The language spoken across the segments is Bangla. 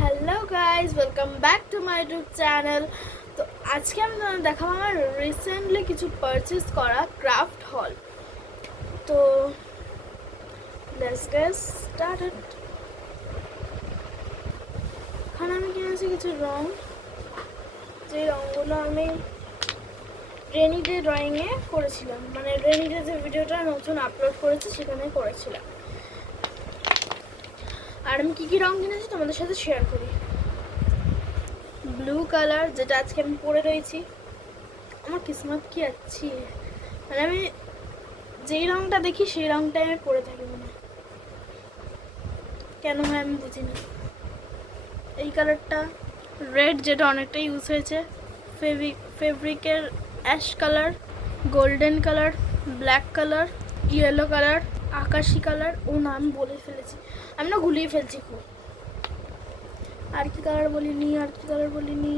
Hello guys, welcome back to my YouTube channel. তো আজকে আমি তোমাদের দেখাবো আমার রিসেন্টলি কিছু পারচেস করা ক্রাফট হল। তো লেটস গেট স্টার্টেড। এখানে আমি কিনেছি কিছু রং, যে রঙগুলো আমি রেনি ডে ড্রয়িংয়ে করেছিলাম, মানে রেনি ডে যে ভিডিওটা নতুন আপলোড করেছি সেখানে করেছিলাম। আর আমি কী কী রং কিনেছি তোমাদের সাথে শেয়ার করি। ব্লু কালার, যেটা আজকে আমি পরে রয়েছি। আমার কিসমত কি আচ্ছি, মানে আমি যেই রংটা দেখি সেই রংটাই আমি পরে থাকি, মানে কেন হয় আমি বুঝি না। এই কালারটা রেড, যেটা অনেকটা ইউজ হয়েছে। ফেব্রিকের ash colour, golden colour, black colour, yellow colour, আকাশি কালার। ও না, আমি বলে ফেলেছি, আমি না গুলিয়ে ফেলছি খুব। আর কি কালার বলিনি,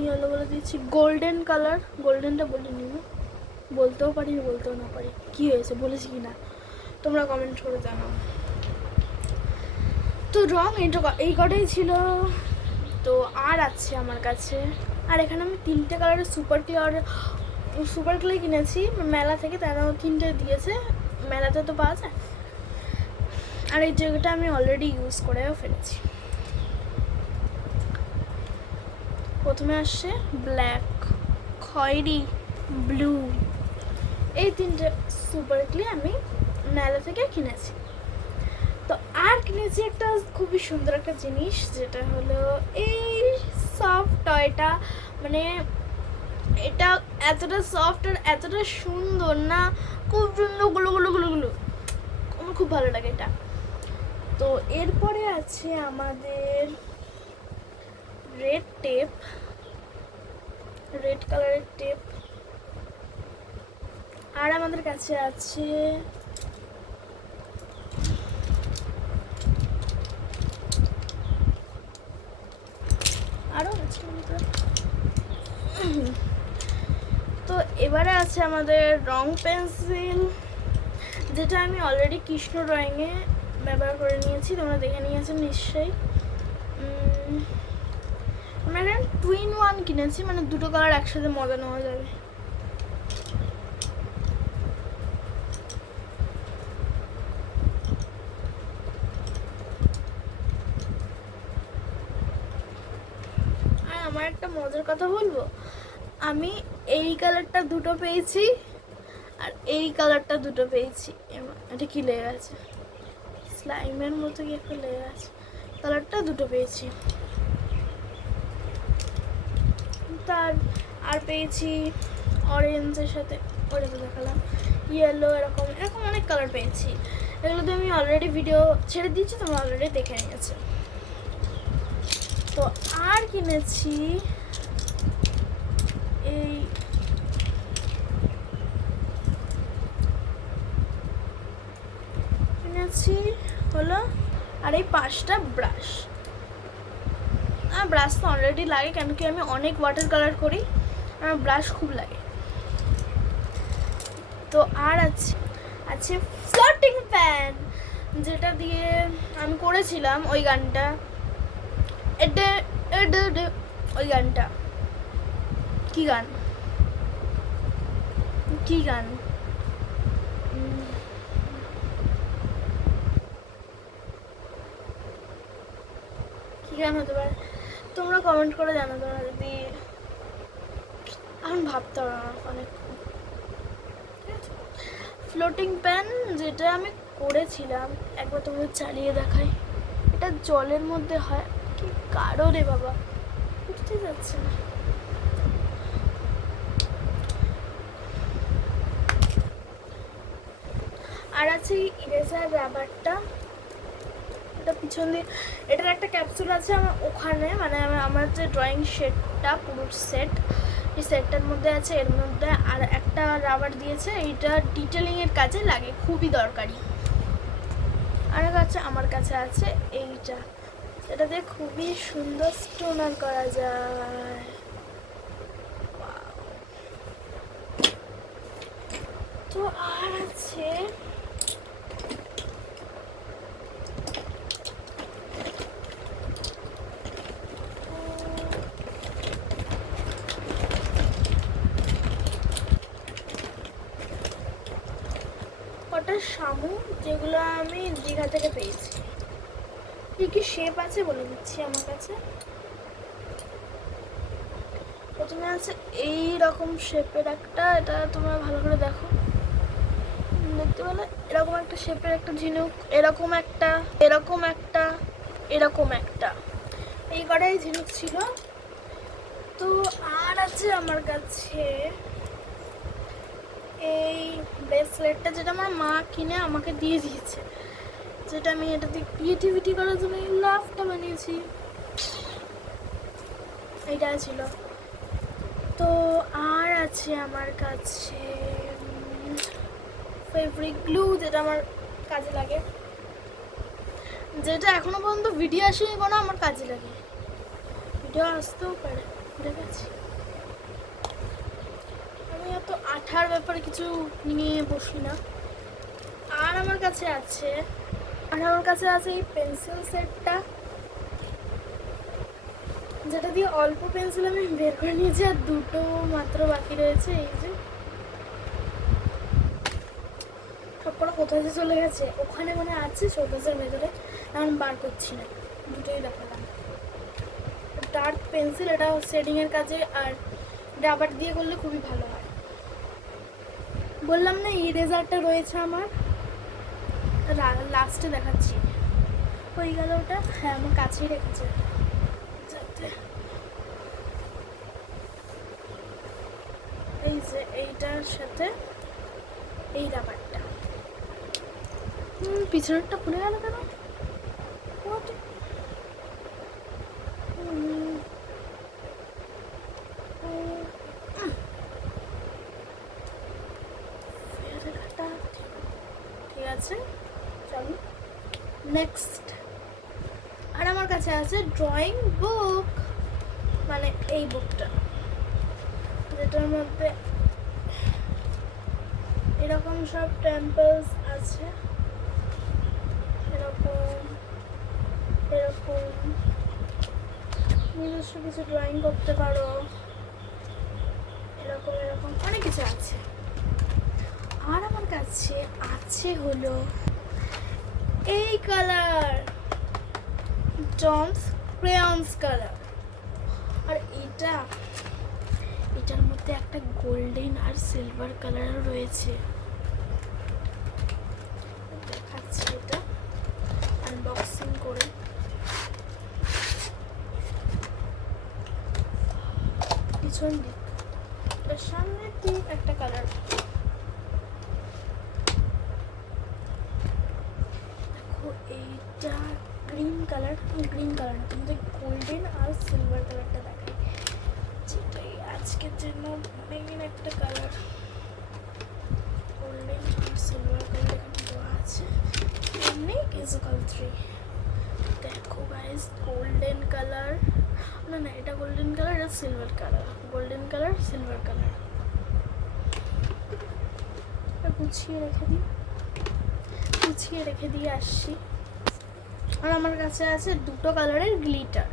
ইয়েলো বলে দিয়েছি। গোল্ডেন কালার, গোল্ডেনটা বলিনি, বলতেও পারি বলতেও না পারি। কি হয়েছে, বলেছি কি না তোমরা কমেন্ট করে জানাও। তো রং এই কটাই ছিল। তো আর আছে আমার কাছে, আর এখানে আমি 3টে কালারের সুপার ক্লে কিনেছি মেলা থেকে। তারা 3টে দিয়েছে, মেলাতে তো পাওয়া যায়। আর এই জায়গাটা আমি অলরেডি ইউজ করেও ফেলেছি। প্রথমে আসছে ব্ল্যাক, খয়েরি, ব্লু। এই 3টে সুপার ক্লে আমি মেলা থেকে কিনেছি। তো আর কিনেছি একটা খুবই সুন্দর একটা জিনিস, যেটা হলো এই সফট টয়টা। মানে এটা এতটা সফট আর এতটা সুন্দর না, খুব সুন্দর, গুলো গুলো গুলো গুলো, আমার খুব ভালো লাগে এটা। তো এরপরে আছে আমাদের রেড টেপ, রেড কালারের টেপ। আর আমাদের কাছে আছে আরও আছে। তো এবারে আছে আমাদের রং পেন্সিল, যেটা আমি অলরেডি কৃষ্ণ ড্রয়িংয়ে ব্যবহার করে নিয়েছি, তোমরা দেখে নিয়েছো নিশ্চয়ই। আমরা এখানে 2-in-1 কিনেছি, মানে দুটো কালার একসাথে মজা নেওয়া যাবে। আর আমার একটা মজার কথা বলবো, আমি এই কালারটা দুটো পেয়েছি আর এই কালারটা দুটো পেয়েছি। এটা কি লেগে আছে, স্লাইমের মতো কি একটা লেগে আছে। কালারটা দুটো পেয়েছি। তার আর পেয়েছি অরেঞ্জের সাথে, অরেঞ্জ দেখালাম, ইয়েলো, এরকম এরকম অনেক কালার পেয়েছি। এগুলো তো আমি অলরেডি ভিডিও ছেড়ে দিয়েছি, তোমরা অলরেডি দেখে নিয়েছো। তো আর কিনেছি এই হলো, আর এই 5টা ব্রাশ। ব্রাশ তো অলরেডি লাগে, কেন কি আমি অনেক ওয়াটার কালার করি, আমার ব্রাশ খুব লাগে। তো আর আছে ফ্লোটিং প্যান, যেটা দিয়ে আমি করেছিলাম ওই গানটা, ওই গানটা কি গান কি গান কি গান হতে পারে, তোমরা কমেন্ট করে জানো। তোমরা যদি, আমি ভাবতে পারো না অনেক। ফ্লোটিং প্যান, যেটা আমি করেছিলাম, একবার তোমাদের চালিয়ে দেখাই। এটা জলের মধ্যে হয়, কি গাঢ় রে বাবা, বুঝতে যাচ্ছে না। আর আছে ইরেজার রাবারটা, এটা পিছন দিয়ে, এটার একটা ক্যাপসুল আছে আমার ওখানে, মানে আমার যে ড্রয়িং সেটটা পুরো সেট, এই সেটটার মধ্যে আছে। এর মধ্যে আর একটা রাবার দিয়েছে, এইটা ডিটেলিংয়ের কাজে লাগে, খুবই দরকারি। আর আমার কাছে আছে এইটা, এটা দিয়ে খুবই সুন্দর স্টোনার করা যায়। তো আর আছে পামু, যেগুলো আমি দীঘা থেকে পেয়েছি। কি কি শেপ আছে বলে দিচ্ছি আমার কাছে। প্রথমে আছে এই রকম শেপের একটা, এটা তোমরা ভালো করে দেখো, দেখতে পেলে এরকম একটা শেপের একটা ঝিনুক, এরকম একটা, এরকম একটা, এরকম একটা, এই কটাই ঝিনুক ছিল। তো আর আছে আমার কাছে এই ব্রেসলেটটা, যেটা আমার মা কিনে আমাকে দিয়ে দিয়েছে, যেটা আমি এটা দিয়ে ক্রিয়েটিভিটি করার জন্য এই লাভটা বানিয়েছি, এইটা ছিল। তো আর আছে আমার কাছে ফেব্রিক গ্লু, যেটা আমার কাজে লাগে, যেটা এখনো পর্যন্ত ভিডিও আসেনি কোনো, আমার কাজে লাগে, ভিডিও আসতেও পারে, দেখেছি। আমি এত আঠার ব্যাপারে কিছু নিয়ে বসি না। আর আমার কাছে আছে এই পেন্সিল সেটটা, যেটা দিয়ে অল্প পেন্সিল আমি বের করে নিয়েছি, আর দুটো মাত্র বাকি রয়েছে। এই যে সবকটা কোথায় যে চলে গেছে, ওখানে মনে আছে শোকেসের ভেতরে, এখন বার করছি না, দুটোই দেখালাম। ডার্ক পেন্সিল, এটা শেডিংয়ের কাজে, আর রাবার দিয়ে করলে খুবই ভালো হয়। বললাম না ইরেজারটা রয়েছে আমার, লাস্টে দেখাচ্ছি। হয়ে গেল ওটা, হ্যাঁ আমার কাছেই রেখেছে, যাতে এই যে এইটার সাথে এই রাবারটা, পিছনেরটা খুলে গেল কেন? ঠিক আছে, চলো নেক্সট। আর আমার কাছে আছে ড্রয়িং বুক, মানে এই বুকটা, যেটার মধ্যে এরকম সব টেম্পলস আছে, এরকম এরকম নিজস্ব কিছু ড্রয়িং করতে পারো, এরকম এরকম অনেক কিছু আছে। আর আমার কাছে আছে হলো এই কালার, ডমস ক্রেয়ন্স কালার, আর এটার মধ্যে একটা গোল্ডেন আর সিলভার কালার রয়েছে, দেখাচ্ছি এটা আনবক্সিং করে। পিছন দিক, এর সামনে ঠিক একটা কালার, দেখো এইটা গ্রিন কালার না, তোমাদের গোল্ডেন আর সিলভার কালারটা দেখাই, যেটাই আজকের জন্য মেইন একটা কালার, গোল্ডেন আর সিলভার কালার এখানে দেওয়া আছে, এমনি ইজিক্যাল 3। দেখো গাইস, গোল্ডেন কালার, না এটা গোল্ডেন কালার, এটা silver colour, golden colour silver colour. গুছিয়ে রেখে দিয়ে আসছি। আর আমার কাছে আছে দুটো কালারের গ্লিটার,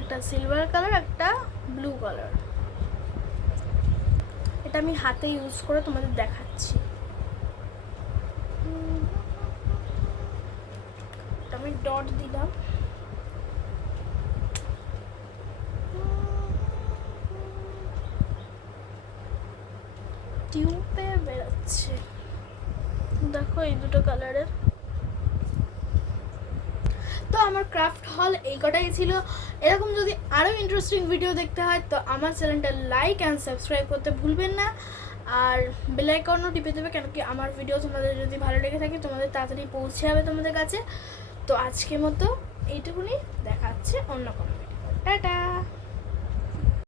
একটা সিলভার কালার, একটা ব্লু কালার। এটা আমি হাতে ইউজ করে তোমাদের দেখাচ্ছি। আমি ডট দিলাম, টিউবে বেরোচ্ছে, দেখো এই দুটো কালারের। তো আমার ক্রাফট হল এই কটাই ছিল। এরকম যদি আরও ইন্টারেস্টিং ভিডিও দেখতে হয় তো আমার চ্যানেলটা লাইক অ্যান্ড সাবস্ক্রাইব করতে ভুলবেন না, আর বেল আইকনও টিপে দেবে, কেন কি আমার ভিডিও তোমাদের যদি ভালো লেগে থাকে তোমাদের তাড়াতাড়ি পৌঁছে যাবে তোমাদের কাছে। তো আজকের মতো এইটুকুনি, দেখা হচ্ছে অন্য কোনো ভিডিও। টাটা।